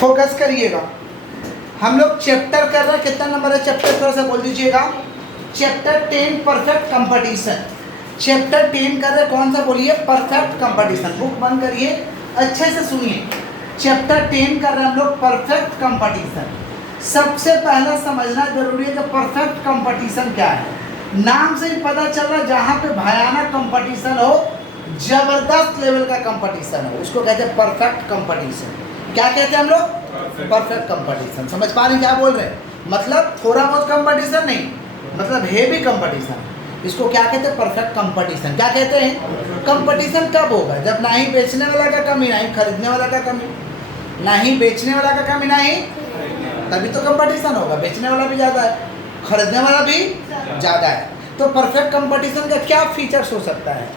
Focus करिएगा, हम लोग चैप्टर कर रहे हैं। कितना नंबर है चैप्टर, थोड़ा सा बोल दीजिएगा। Chapter 10 perfect competition. चैप्टर 10 कर रहे कौन सा बोलिए, परफेक्ट कंपटीशन। बुक बंद करिए, अच्छे से सुनिए। चैप्टर 10 कर रहे हैं हम लोग परफेक्ट कंपटीशन। सबसे पहला समझना जरूरी है कि परफेक्ट कंपटीशन क्या है। नाम से ही पता चल रहा है जहाँ पे भयानक कंपटीशन हो, जबरदस्त लेवल का कंपटीशन हो, उसको कहते हैं परफेक्ट कंपटीशन। क्या कहते हैं हम लोग, परफेक्ट कंपटीशन। समझ पा रहे हैं क्या बोल रहे हैं, मतलब थोड़ा बहुत कंपटीशन नहीं, मतलब हेवी कंपटीशन। इसको क्या कहते हैं, परफेक्ट कंपटीशन। क्या कहते हैं, कंपटीशन कब होगा, जब ना ही बेचने वाला का कमी, ना ही खरीदने वाला का कमी। ना ही बेचने वाला का कमी, ना ही, तभी तो कंपटीशन होगा। बेचने वाला भी ज़्यादा है, खरीदने वाला भी ज़्यादा है। तो परफेक्ट कंपटीशन का क्या फीचर्स हो सकता है,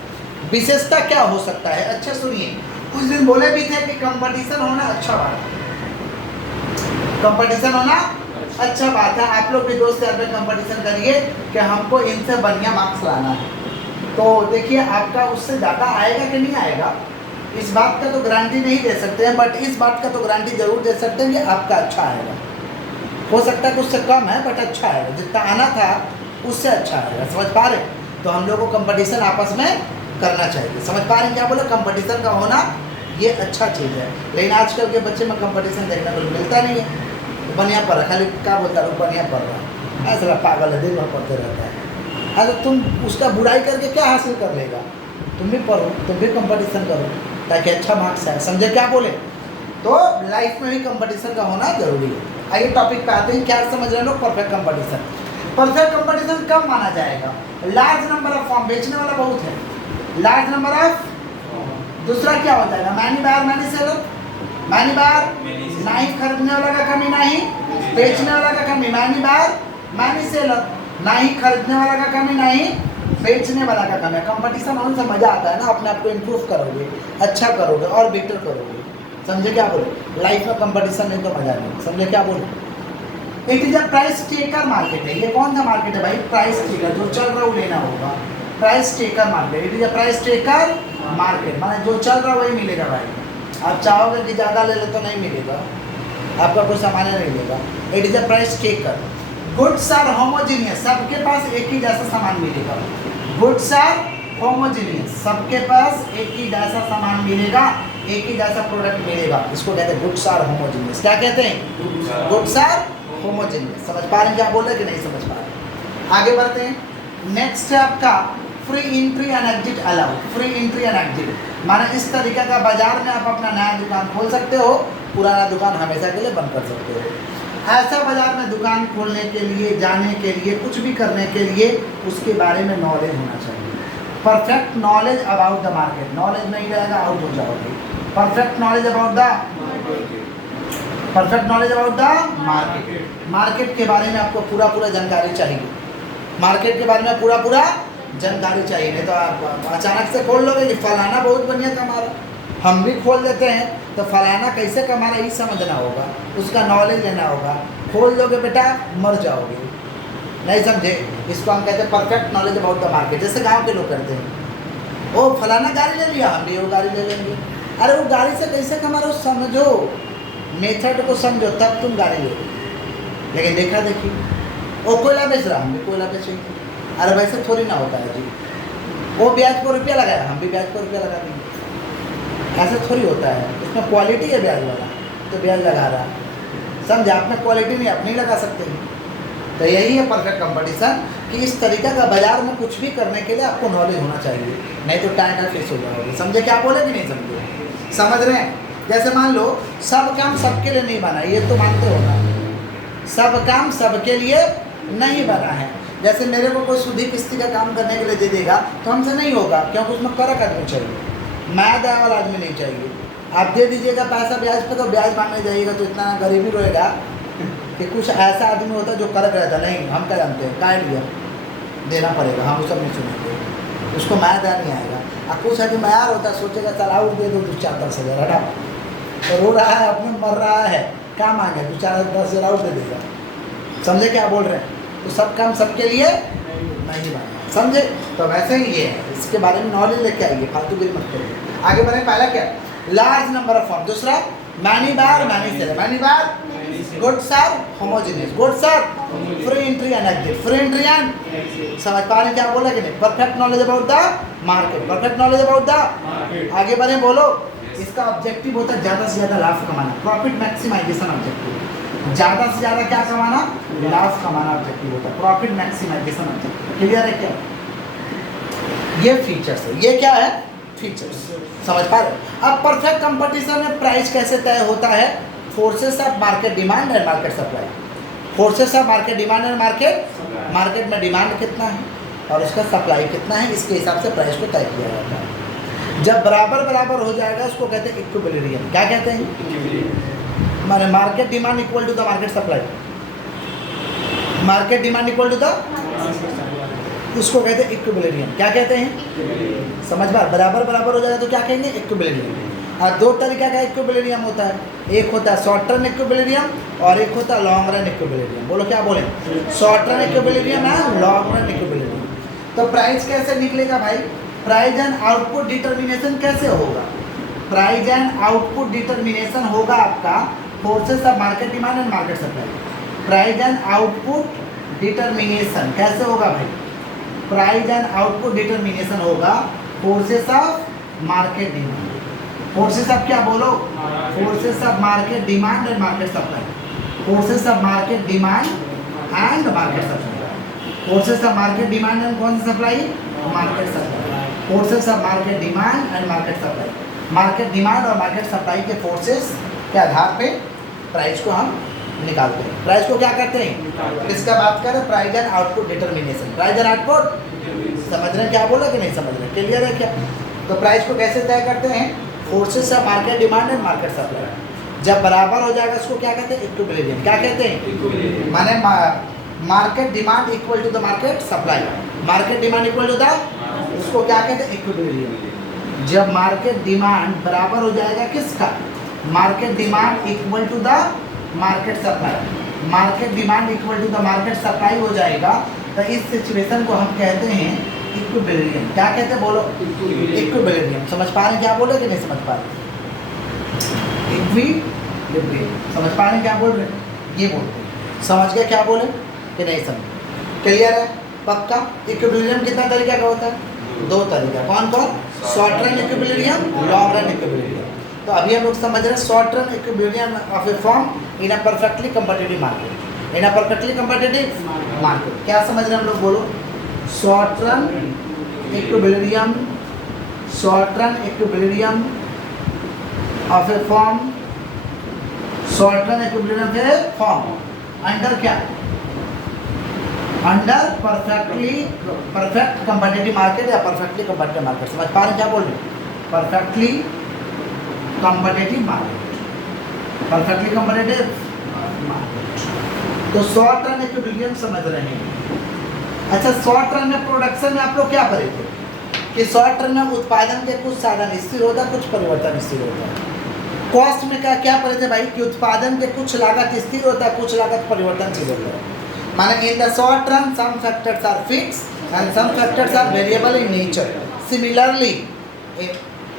विशेषता क्या हो सकता है। अच्छा सुनिए, उस दिन बोले भी थे कि कंपटीशन होना अच्छा बात है, कंपटीशन होना अच्छा बात है। आप लोग भी दोस्त यार में कंपटीशन करिए कि हमको इनसे बढ़िया मार्क्स लाना है। तो देखिए आपका उससे ज़्यादा आएगा कि नहीं आएगा, इस बात का तो गारंटी नहीं दे सकते हैं, बट इस बात का तो गारंटी जरूर दे सकते हैं कि आपका अच्छा आएगा। हो सकता है कि उससे कम है बट अच्छा आएगा, जितना आना था उससे अच्छा आएगा। समझ पा रहे, तो हम लोग को कंपटीशन आपस में करना चाहिए। समझ पा रहे हैं क्या बोले, कंपटीशन का होना ये अच्छा चीज़ है। लेकिन आजकल के बच्चे में कंपटीशन देखने को मिलता नहीं है। तो बढ़िया पढ़ रहा, खाली क्या बोलता है, बढ़िया पढ़ रहा है, ऐसा पागल है, दिन भर पढ़ते रहता है। अगर तुम उसका बुराई करके क्या हासिल कर लेगा, तुम भी पढ़ो, तुम भी कंपटीशन करो ताकि अच्छा मार्क्स आए। समझे क्या बोले, तो लाइफ में भी कंपटीशन का होना जरूरी है। आइए टॉपिक पे आते हैं, क्या समझ रहे हैं लोग, परफेक्ट कंपटीशन। परफेक्ट कंपटीशन कब माना जाएगा, लार्ज नंबर ऑफ फॉर्म, बेचने वाला बहुत है, लार्ज नंबर ऑफ, दूसरा क्या होता है ना, many buyer many seller, many buyer ना ही खरीदने वाला का कमी, ना ही बेचने वाला का कमी, मैनी बायर मैनी सेलर, ना ही खरीदने वाला का कमी, ना ही बेचने वाला का कमी। कंपटीशन होने से मजा आता है ना, अपने आप को इम्प्रूव करोगे, अच्छा करोगे और बेटर करोगे। समझे क्या बोले, लाइफ में कंपटीशन नहीं तो मजा नहीं। समझे क्या बोले, it is a price taker market है। ये कौन सा मार्केट है भाई, प्राइस टेकर, जो चल रहा है वो लेना होगा, price taker market. It is a price taker market, माने जो चल रहा है वही मिलेगा भाई। आप चाहोगे कि ज़्यादा ले लो तो नहीं मिलेगा, आपका कोई सामान नहीं मिलेगा। It is a price taker. Goods are homogeneous, सबके पास एक ही जैसा सामान मिलेगा। गुड्स आर होमोजीनियस, सबके पास एक ही जैसा सामान मिलेगा, एक ही जैसा प्रोडक्ट मिलेगा। इसको कहते हैं गुड्स आर होमोजीनियस। क्या कहते हैं, गुड्स आर होमोजीनियस। समझ पा रहे हैं क्या बोल रहे हैं कि नहीं समझ पा रहे, आगे बढ़ते हैं। नेक्स्ट है आपका free entry and exit allowed. Free entry and exit माना इस तरीके का बाजार में आप अपना नया दुकान खोल सकते हो, पुराना दुकान हमेशा के लिए बंद कर सकते हो। ऐसा बाजार में दुकान खोलने के लिए, जाने के लिए, कुछ भी करने के लिए उसके बारे में नॉलेज होना चाहिए। Perfect knowledge about the market, knowledge नहीं रहेगा आउट हो जाओगे। Perfect knowledge about the, perfect knowledge about the market, market के बारे में आपको पूरा पूरा जानकारी चाहिए। मार्केट के बारे में पूरा जानकारी चाहिए, नहीं तो आप अचानक से खोल लोगे कि फलाना बहुत बढ़िया कमा रहा, हम भी खोल देते हैं, तो फलाना कैसे कमा रहा ये समझना होगा, उसका नॉलेज लेना होगा। खोल दोगे बेटा मर जाओगे, नहीं समझे। इसको हम कहते हैं perfect knowledge about the market. जैसे गांव के लोग करते हैं, ओ फलाना गाड़ी ले लिया, हम भी वो गाड़ी ले लेंगे। अरे वो गाड़ी से कैसे कमा रहे हो समझो, मेथड को समझो, तब तुम गाड़ी लो। लेकिन देखा देखी, वो कोयला बेच रहा, हम भी कोयला बेचेंगे। अरे वैसे थोड़ी ना होता है जी, वो ब्याज पर रुपया लगाया, हम भी ब्याज पर रुपया लगा देंगे। ऐसे थोड़ी होता है, उसमें क्वालिटी है ब्याज वाला तो ब्याज लगा रहा, समझे। आप में क्वालिटी नहीं, आप नहीं लगा सकते। तो यही है परफेक्ट कंपटीशन, कि इस तरीका का बाजार में कुछ भी करने के लिए आपको नॉलेज होना चाहिए, नहीं तो टाइम फेस हो जाओगे। समझे क्या बोले कि नहीं समझे, समझ रहे हैं। जैसे मान लो सब काम सबके लिए नहीं बना, ये तो मानते हो ना, सब काम सबके लिए नहीं बना है। जैसे मेरे को कोई सूदी किस्ती का काम करने के लिए दे देगा तो हमसे नहीं होगा, क्योंकि उसमें करक आदमी चाहिए, माया दया वाला आदमी नहीं चाहिए। आप दे दीजिएगा पैसा ब्याज पे तो ब्याज मांगने जाइएगा तो इतना गरीबी रहेगा कि कुछ ऐसा आदमी होता है जो करक रहता, नहीं हम क्या जानते हैं, काट लिया देना पड़ेगा, हम वो सब नहीं सुनेंगे, उसको माया दया नहीं आएगा। और कुछ आदमी मायार होता है, सोचेगा चल आउट दे दो 2-4-10 हज़ार, हटा तो रो रहा है, अपने मर रहा है, क्या मांगे 2-4-10 हज़ार आउट दे देगा। समझे क्या बोल रहे हैं, तो सब काम सबके लिए नहीं बना, समझे। तो वैसे ही ये है, इसके बारे में नॉलेज लेके आइए, फालतूगिरी मत करिए। आगे बढ़े, पहला क्या, लार्ज नंबर ऑफ फॉर्म, दूसरा many bar many seller, many bar goods are homogeneous, goods are free entry and exit, free entry and समझ पा रहे हैं क्या बोला कि नहीं? Perfect knowledge about the market, perfect knowledge about the, आगे बढ़े बोलो। इसका ऑब्जेक्टिव होता है ज़्यादा से ज़्यादा लाभ कमाना, प्रॉफिट मैक्सिमाइजेशन ऑब्जेक्टिव, ज़्यादा से ज़्यादा क्या कमाना, लाभ कमाना ऑब्जेक्टिव होता है, प्रॉफिट मैक्सिमाइजेशन ऑब्जेक्टिव। क्लियर है क्या? ये फीचर्स है, ये क्या है? फीचर्स, समझ पा रहे हो? अब परफेक्ट कंपटीशन में प्राइस कैसे तय होता है? Forces of market demand and market supply, forces of market demand and market में डिमांड कितना है और उसका सप्लाई कितना है, इसके हिसाब से प्राइस को तय किया जाता है। जब बराबर बराबर हो जाएगा उसको कहते हैं इक्विलिब्रियम। क्या कहते हैं? माने market demand equal to the market supply, market demand equal to the, उसको कहते हैं इक्विलिब्रियम। क्या कहते हैं? समझ बात, बराबर बराबर हो जाएगा तो क्या कहेंगे? इक्विलिब्रियम। और दो तरीका का इक्विलिब्रियम होता है, एक होता है शॉर्ट टर्म इक्विलिब्रियम और एक होता है लॉन्ग रन इक्विलिब्रियम। बोलो क्या बोले? शॉर्ट टर्म इक्विलिब्रियम है, लॉन्ग रन इक्विलिब्रियम। तो प्राइस कैसे निकलेगा भाई? प्राइस एंड आउटपुट डिटर्मिनेशन कैसे होगा? प्राइस एंड आउटपुट डिटर्मिनेशन होगा आपका forces of market demand and market supply. Price and output determination कैसे होगा भाई? प्राइस एंड आउटपुट डिटर्मिनेशन होगा forces of market demand, forces of क्या बोलो? Forces of market demand and market supply, forces of market demand and market supply, forces of market demand and कौन सा supply? Market supply, forces of market demand and market supply. Market demand और market supply के forces के आधार पे price को हम निकालते हैं। प्राइस को क्या करते हैं? किसका बात कर रहे हैं? Price and output determination, price and output, समझ रहे हैं क्या बोला कि नहीं समझ रहे? क्लियर है क्या? तो प्राइस को कैसे तय करते हैं? Forces of market demand and market supply. जब बराबर हो जाएगा उसको क्या कहते हैं? इक्विलिब्रियम। क्या कहते हैं? माने market demand equal to the market supply, market demand equal to the, उसको क्या कहते हैं? इक्विलिब्रियम। जब मार्केट डिमांड बराबर हो जाएगा किसका? Market demand equal to the market supply, market demand equal to the market supply हो जाएगा तो इस सिचुएशन को हम कहते हैं इक्विलिब्रियम। क्या कहते हैं बोलो? इक्विलिब्रियम। समझ पा रहे हैं क्या बोले कि नहीं समझ पा रहे? इक्विलिब्रियम, समझ पा रहे हैं क्या बोल रहे हैं? ये बोलते हैं, समझ गए क्या बोले कि नहीं समझ? क्लियर है? पक्का? इक्विलिब्रियम कितना तरीका का होता है? दो तरीका। कौन कौन? Short run equilibrium, long run equilibrium. तो अभी हम लोग समझ रहे हैं short run equilibrium of A form in a perfectly competitive market, in a perfectly competitive market. क्या समझ रहे हैं हम लोग बोलो? Short run equilibrium, short run equilibrium of A form, short run equilibrium of A form under क्या? Under perfect competitive market या perfectly competitive market. समझ पा रहे हैं क्या बोल रहे हैं? Perfectly competitive market, perfectly competitive market. तो शॉर्ट रन इक्विलिब्रियम समझ रहे हैं। अच्छा, शॉर्ट रन में प्रोडक्शन में आप लोग क्या पढ़े थे कि शॉर्ट रन में उत्पादन के कुछ साधन स्थिर होता है, कुछ परिवर्तन स्थिर होता है। कॉस्ट में क्या पढ़े थे भाई कि उत्पादन के कुछ लागत स्थिर होता है, कुछ लागत परिवर्तनशील होता है। माने in the short run some factors are fixed and some factors are variable in nature. Similarly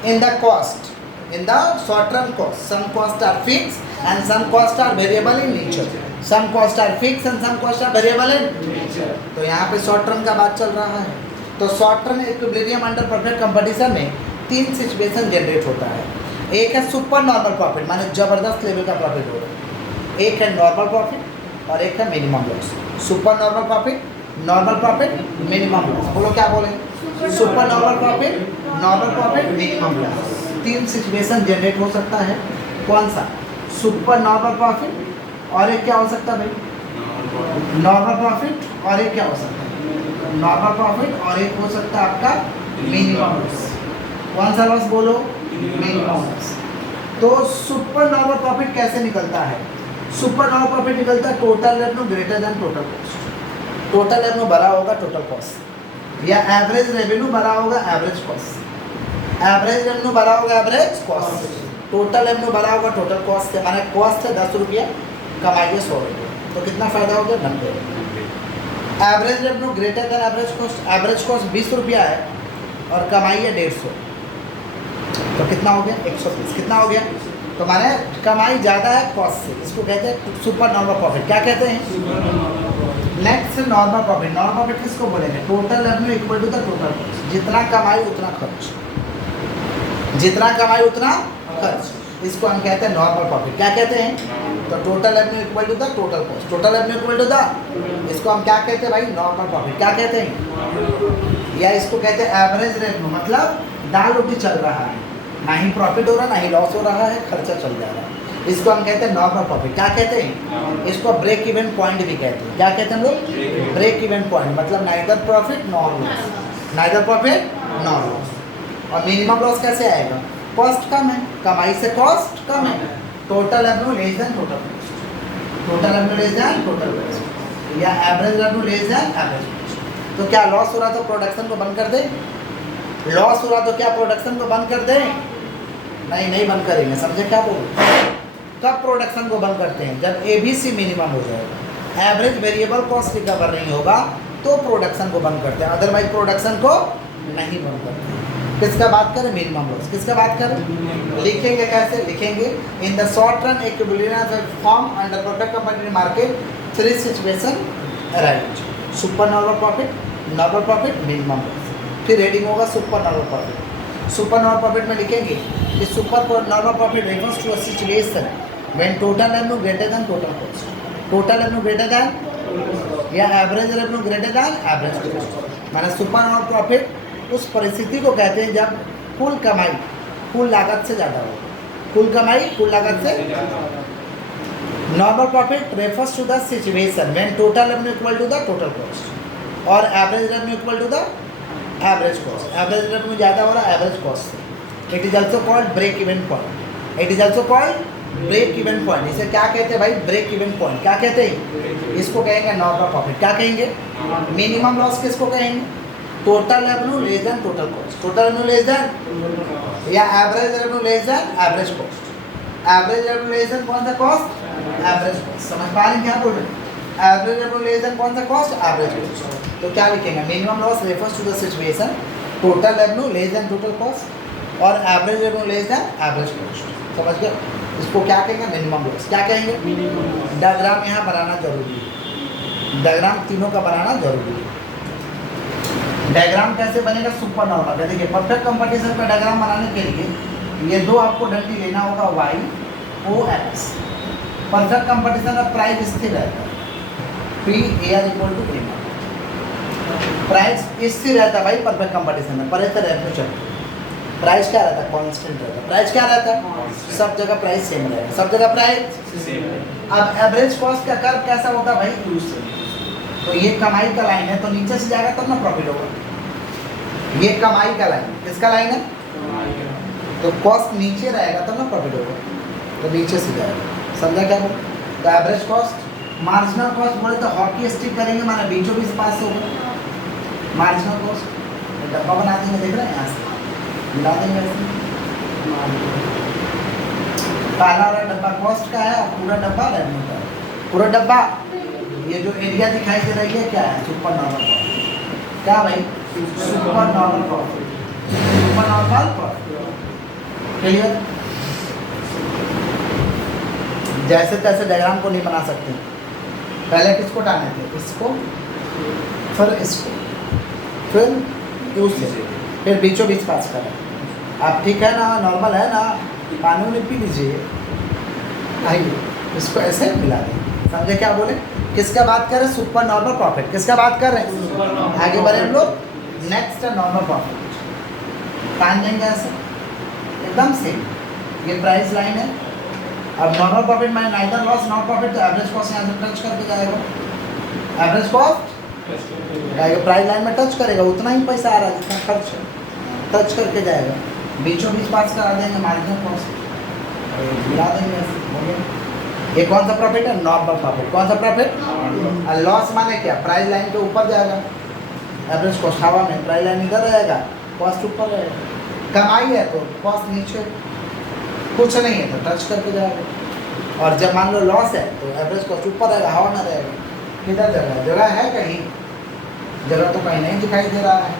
in the cost, in the short run cost, some costs are fixed and some costs are variable in nature, some costs are fixed and some costs are variable in nature। तो यहाँ पे short run का बात चल रहा है। तो short run equilibrium under perfect competition में तीन सिचुएशन जनरेट होता है। एक है सुपर नॉर्मल प्रॉफिट, माने जबरदस्त लेवल का प्रॉफिट हो रहा है। एक है नॉर्मल प्रॉफिट और एक है minimum loss. Super normal profit, normal profit, minimum loss. बोलो क्या बोले? Super normal profit, normal profit, minimum loss. तीन सिचुएशन जनरेट हो सकता है। कौन सा? सुपर नॉर्मल प्रॉफिट और एक क्या हो सकता है भाई? नॉर्मल प्रॉफिट और एक क्या हो सकता है? नॉर्मल प्रॉफिट और एक हो सकता है आपका मिनिमम लॉस। कौन सा लॉस बोलो? Minimum loss. तो सुपर नॉर्मल प्रॉफिट कैसे निकलता है? सुपर नॉर्मल प्रॉफिट निकलता है total revenue greater than total cost. Total revenue बड़ा होगा टोटल कॉस्ट, या एवरेज रेवेन्यू बड़ा होगा एवरेज कॉस्ट। एवरेज रेवेन्यू बड़ा होगा एवरेज कॉस्ट से, टोटल रेवेन्यू बड़ा होगा टोटल कॉस्ट से। माने कॉस्ट है 10 रुपया, कमाइए 100 रुपये, तो कितना फ़ायदा हो गया? 90 रुपये। Average revenue greater than average cost, average cost 20 रुपया है और कमाई है 150, तो कितना हो गया? 120। कितना हो गया? तो माने कमाई ज़्यादा है कॉस्ट से, इसको कहते हैं सुपर नॉर्मल प्रॉफिट। क्या कहते हैं? Next normal profit. Normal profit किसको बोलेंगे? Total revenue equal to the total cost. जितना कमाई उतना खर्च, जितना कमाई उतना खर्च, इसको हम कहते हैं नॉर्मल प्रॉफिट। क्या कहते हैं? तो total revenue equal to the total cost. Total revenue equal to the, इसको हम क्या कहते हैं भाई? Normal profit. क्या कहते हैं? या इसको कहते हैं एवरेज रेवेन्यू, मतलब दाल रोटी चल रहा है, ना ही प्रॉफिट हो रहा ना ही लॉस हो रहा है, खर्चा चल जा रहा है, इसको हम कहते हैं नॉर्मल प्रॉफिट। क्या कहते हैं? इसको ब्रेक इवन पॉइंट भी कहते हैं। क्या कहते हैं हम लोग? ब्रेक इवन पॉइंट, मतलब neither profit nor loss, neither profit nor loss. और मिनिमम लॉस कैसे आएगा? कॉस्ट कम है, कमाई से कॉस्ट कम है, total revenue less than total cost, total revenue less than total cost, या average revenue less than average cost. तो क्या लॉस हो रहा तो प्रोडक्शन को बंद कर दे? लॉस हो रहा तो क्या प्रोडक्शन को बंद कर दें? नहीं, नहीं बंद करेंगे। समझे क्या बोल? कब प्रोडक्शन को बंद करते हैं? जब एबीसी मिनिमम हो जाएगा, एवरेज वेरिएबल कॉस्ट रिकवर नहीं होगा तो प्रोडक्शन को बंद करते हैं, अदरवाइज प्रोडक्शन को नहीं बंद करते हैं। किसका बात करें? Minimum loss. किसका बात करें? लिखेंगे कैसे? लिखेंगे in the short run equilibrium form under perfect company market three situation arise: super normal profit, normal profit, minimum loss. फिर हेडिंग होगा super normal profit. Super normal profit में लिखेंगे कि super normal profit refers to a situation when total revenue greater than total cost, total revenue greater than या average revenue greater than average cost. माने super normal profit उस परिस्थिति को कहते हैं जब कुल कमाई कुल लागत से ज़्यादा हो, कुल कमाई कुल लागत से। Normal profit refers to the situation when total revenue equal to the total cost और average revenue equal to the average cost. Average revenue ज़्यादा हो रहा है एवरेज कॉस्ट से। It is also called break even point. It is also called break even point. इसे क्या कहते हैं भाई? Break even point. क्या कहते हैं? इसको कहेंगे नॉर्मल प्रॉफिट। क्या कहेंगे? मिनिमम लॉस किसको कहेंगे? Total revenue less than total cost, total revenue less than या average revenue less than average cost. Average revenue less than कौन सा कॉस्ट? Average cost. समझ पा रहे हैं क्या बोल रहे हैं? एवरेज रेवेन्यू लेस देन कौन सा कॉस्ट? Average cost. तो क्या लिखेंगे? Minimum loss refers to the situation total revenue less than total cost और average revenue less than average cost. समझ गए? इसको क्या कहेंगे? Minimum loss. क्या कहेंगे? डायग्राम यहाँ बनाना जरूरी है, डायग्राम तीनों का बनाना जरूरी है। डायग्राम कैसे बनेगा? सुपर नॉर्मल का। देखिए परफेक्ट कंपटीशन का डायग्राम बनाने के लिए ये दो आपको डंडी लेना होगा, Y O X. Perfect competition का प्राइस स्थिर रहता है, P A R equal to M. Price स्थिर रहता है भाई परफेक्ट कंपटीशन में, पर रेवेन्यू चलता है। प्राइस क्या रहता है? कांस्टेंट रहता है। प्राइस क्या रहता है? सब जगह प्राइस सेम रहेगा, सब जगह प्राइस सेम। अब एवरेज कॉस्ट का कर्व कैसा होता है भाई? तो ये कमाई का लाइन है, तो नीचे से जाएगा तब ना प्रॉफिट होगा। ये कमाई का लाइन, किसका लाइन है? तो कॉस्ट नीचे रहेगा तब ना प्रॉफिट होगा, तो नीचे से जाएगा। समझा क्या बोल? तो एवरेज कॉस्ट, मार्जिनल कॉस्ट बोले तो हॉकी स्टिक करेंगे, माना बीचों बीच पास होगा मार्जिनल कॉस्ट। डब्बा बना देंगे, देख रहे हैं यहाँ से मिला देंगे ऐसे। काला वाला डब्बा कॉस्ट का है और पूरा डब्बा रेवेन्यू का है। पूरा डब्बा ये जो एरिया दिखाई दे रही है क्या है? Super normal profit. क्या भाई? Super normal profit, super normal profit. Clear? जैसे तैसे डायग्राम को नहीं बना सकते। पहले किसको डालने थे? इसको, फिर इसको, फिर उसे, फिर बीचों बीच पास करें। आप ठीक है ना? नॉर्मल है ना? पानी में पी लीजिए। आइए इसको ऐसे मिला दें। समझे क्या बोले? किसका बात कर रहे हैं? Super normal profit. किसका बात कर रहे हैं? आगे बढ़े हम लोग। नेक्स्ट है नॉर्मल प्रॉफिट। टाइम देंगे ऐसे एकदम से, ये प्राइस लाइन है। अब नॉर्मल प्रॉफिट में नाइदर लॉस नॉट प्रॉफिट, तो एवरेज कॉस्ट यहाँ से टच करके जाएगा। एवरेज कॉस्ट जाएगा प्राइस लाइन में टच करेगा, उतना ही पैसा आ रहा है जितना खर्च है, टच करके जाएगा। बीचों बीच पास करा देंगे मार्जिनल कॉस्ट, मिला देंगे ऐसे। ये कौन सा प्रॉफिट है? Normal profit. कौन सा प्रॉफिट? लॉस माने क्या? प्राइस लाइन के ऊपर जाएगा, एवरेज कॉस्ट हवा में, प्राइस लाइन इधर रहेगा, कॉस्ट ऊपर रहेगा। कमाई है तो कॉस्ट नीचे, कुछ नहीं है तो टच करके जाएगा। और जब मान लो लॉस है तो एवरेज कॉस्ट ऊपर रहेगा, हवा में रहेगा। किधर जगह है? जगह है कहीं? जगह तो कहीं नहीं दिखाई दे रहा है।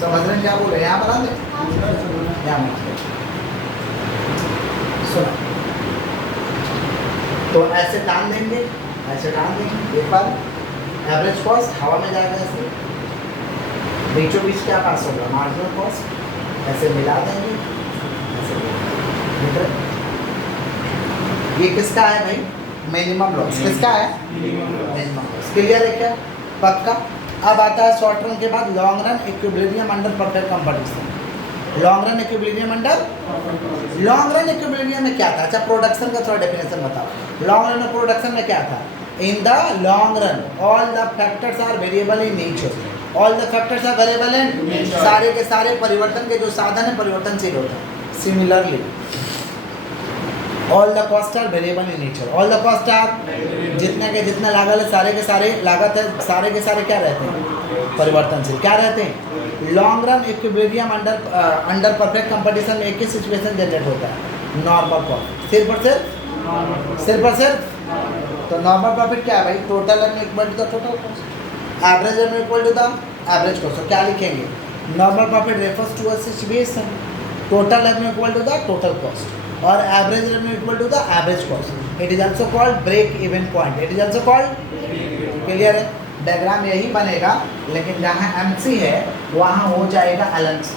समझ रहे हैं क्या बोल रहे हैं? यहाँ बना दे, यहाँ सुनो। तो ऐसे टान देंगे, ऐसे टान देंगे, एक बार एवरेज कॉस्ट हवा में जाएगा, ऐसे बीचों बीच क्या पास होगा, मार्जिनल कॉस्ट, ऐसे मिला देंगे, ऐसे मिला। ये किसका है भाई, मिनिमम लॉस, किसका है, मिनिमम लॉस। क्लियर है क्या, पक्का। अब आता है शॉर्ट रन के बाद long run equilibrium under perfect competition. Long run equilibrium under, long run equilibrium में क्या था, अच्छा प्रोडक्शन का थोड़ा डेफिनेशन बताओ। लॉन्ग रन और प्रोडक्शन में क्या था, in the long run all the factors are variable in nature, all the factors are variable in, सारे के सारे परिवर्तन के जो साधन है परिवर्तनशील होता है। Similarly all the cost are variable in nature, all the cost are, जितने के जितना लागत है सारे के सारे लागत है, सारे के सारे क्या रहते हैं, परिवर्तनशील, क्या रहते हैं। Long run equilibrium under perfect competition में एक ही सिचुएशन जनरेट होता है, नॉर्मल प्रॉफिट, सिर्फ और सिर्फ। तो नॉर्मल प्रॉफिट क्या है भाई, total revenue equal to the total cost, average revenue equal to the average cost. तो क्या लिखेंगे, normal profit refers to a situation, total revenue equal to the total cost और average revenue equal to the average cost. It is also called break even point, it is also called. Clear है, diagram यही बनेगा, लेकिन जहाँ MC है वहाँ हो जाएगा एलएनसी,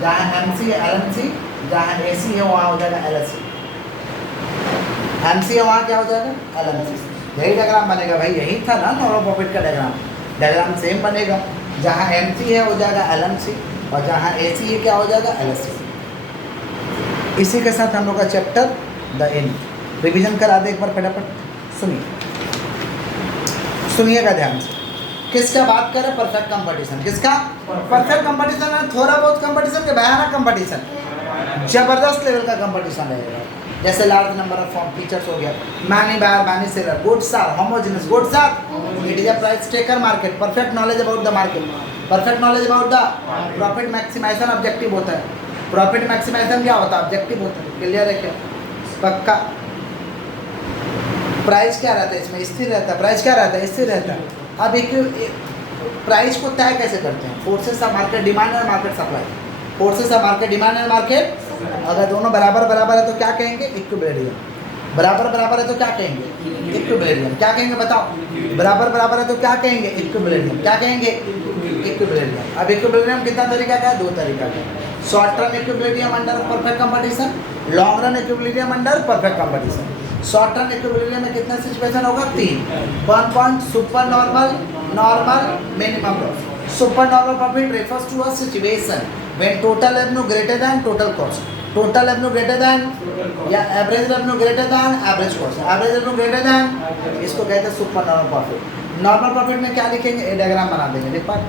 जहाँ एमसी है एलएनसी, जहाँ एसी है वहाँ हो जाएगा एलएससी। एमसी है वहाँ क्या हो जाएगा, एलएनसी। यही डायग्राम बनेगा भाई, यही था ना नॉर्मल प्रॉफिट का डायग्राम, डायग्राम सेम बनेगा। जहाँ एमसी है हो जाएगा एलएनसी और जहाँ एसी है क्या हो जाएगा, एलएससी। इसी के साथ हम लोग का चैप्टर द एंड रिवीजन करा दे एक बार फटाफट, सुनिएगा ध्यान से। किसका बात करें, परफेक्ट कंपटीशन, किसका, परफेक्ट कंपटीशन है, थोड़ा बहुत कंपटीशन के भयानक कंपटीशन, जबरदस्त लेवल का कंपटीशन रहेगा। जैसे large number of form features हो गया, many buyer many seller, goods are homogeneous, goods are, it is a price taker market, perfect knowledge about the market, perfect knowledge about the profit maximization objective होता है, profit maximisation क्या होता है, objective होता है। Clear है क्या, पक्का। प्राइस क्या रहता है इसमें, स्थिर रहता है, प्राइस क्या रहता है, स्थिर रहता है। अब एक प्राइस को तय कैसे करते हैं, forces of market demand and market supply, forces of market demand and market, अगर दोनों बराबर बराबर है तो क्या कहेंगे, इक्विलिब्रियम, बराबर बराबर है तो क्या कहेंगे, इक्विलिब्रियम, क्या कहेंगे बताओ, बराबर बराबर है तो क्या कहेंगे, इक्विलिब्रियम, क्या कहेंगे, इक्विलिब्रियम। अब इक्विलिब्रियम कितना तरीका का है, दो तरीका का, short run equilibrium under perfect competition, long run equilibrium under perfect competition. Short run equilibrium में कितना सिचुएशन होगा, 3, 1 point super normal, normal, minimum loss. Super normal profit refers to a situation when total revenue greater than total cost, total revenue greater than या average revenue greater than average cost, average revenue greater than, इसको कहते हैं super normal profit. Normal profit में क्या लिखेंगे, ये diagram बना देंगे, देख पा।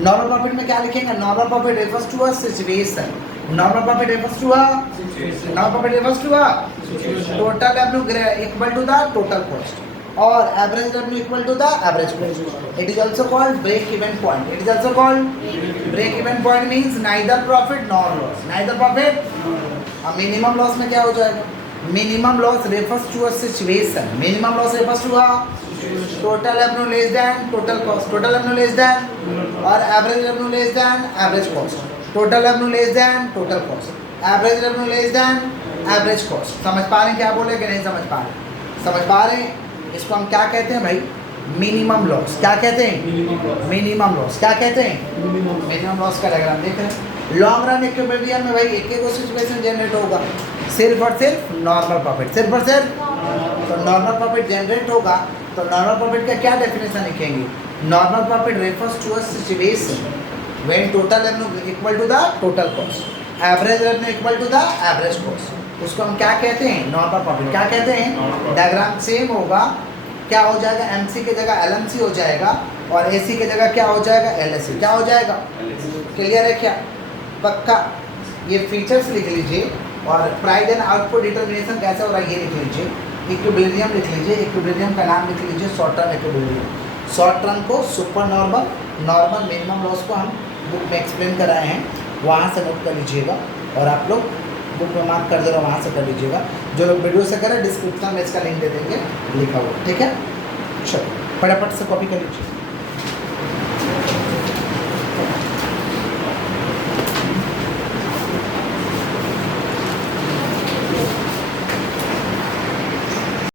नॉर्मल प्रॉफिट में क्या लिखेंगे, normal profit refers to a situation, normal profit refers to a, normal profit refers to a total revenue equal to the total cost और average revenue equal to the average cost. It is also called break even point, it is also called break even point means neither profit nor loss, neither profit. अब minimum loss में क्या हो जाएगा, minimum loss refers to a situation, minimum loss refers to a total revenue less than total cost, total revenue less than और average revenue less than average cost, total revenue less than total cost, average revenue less than average cost. समझ पा रहे हैं क्या बोले कि नहीं समझ पा रहे, समझ पा रहे हैं। इसको हम क्या कहते हैं भाई, मिनिमम लॉस, क्या कहते हैं, मिनिमम लॉस, क्या कहते हैं, मिनिमम लॉस का डायग्राम देख रहे हैं। लॉन्ग रन इक्विलिब्रियम में भाई एक एक सिचुएशन जनरेट होगा, सिर्फ और सिर्फ नॉर्मल प्रॉफिट, सिर्फ और सिर्फ, तो नॉर्मल प्रॉफिट जनरेट होगा तो नॉर्मल प्रॉफिट का क्या डेफिनेशन लिखेंगे, normal profit refers to a situation when total revenue equal to the total cost, average revenue equal to the average cost. उसको हम क्या कहते हैं, नॉर्मल प्रॉफिट, क्या कहते हैं। डायग्राम सेम होगा, क्या हो जाएगा, एमसी की जगह एलएमसी हो जाएगा और एसी की जगह क्या हो जाएगा, एलएससी, क्या हो जाएगा। क्लियर है क्या, पक्का। ये फीचर्स लिख लीजिए और प्राइस एंड आउटपुट डिटर्मिनेशन कैसे हो रहा है ये लिख लीजिए। इक्विलिब्रियम लिख लीजिए, इक्विलिब्रियम का नाम लिख लीजिए short term equilibrium. Short term को super normal, normal, minimum loss को हम बुक में एक्सप्लेन कराए हैं, वहाँ से नोट कर लीजिएगा और आप लोग बुक में मार्क कर दे रहा वहाँ से कर लीजिएगा। जो लोग वीडियो से करें डिस्क्रिप्शन में इसका लिंक दे देंगे लिखा हुआ, ठीक है। चलो फटाफट से कॉपी कर लीजिए।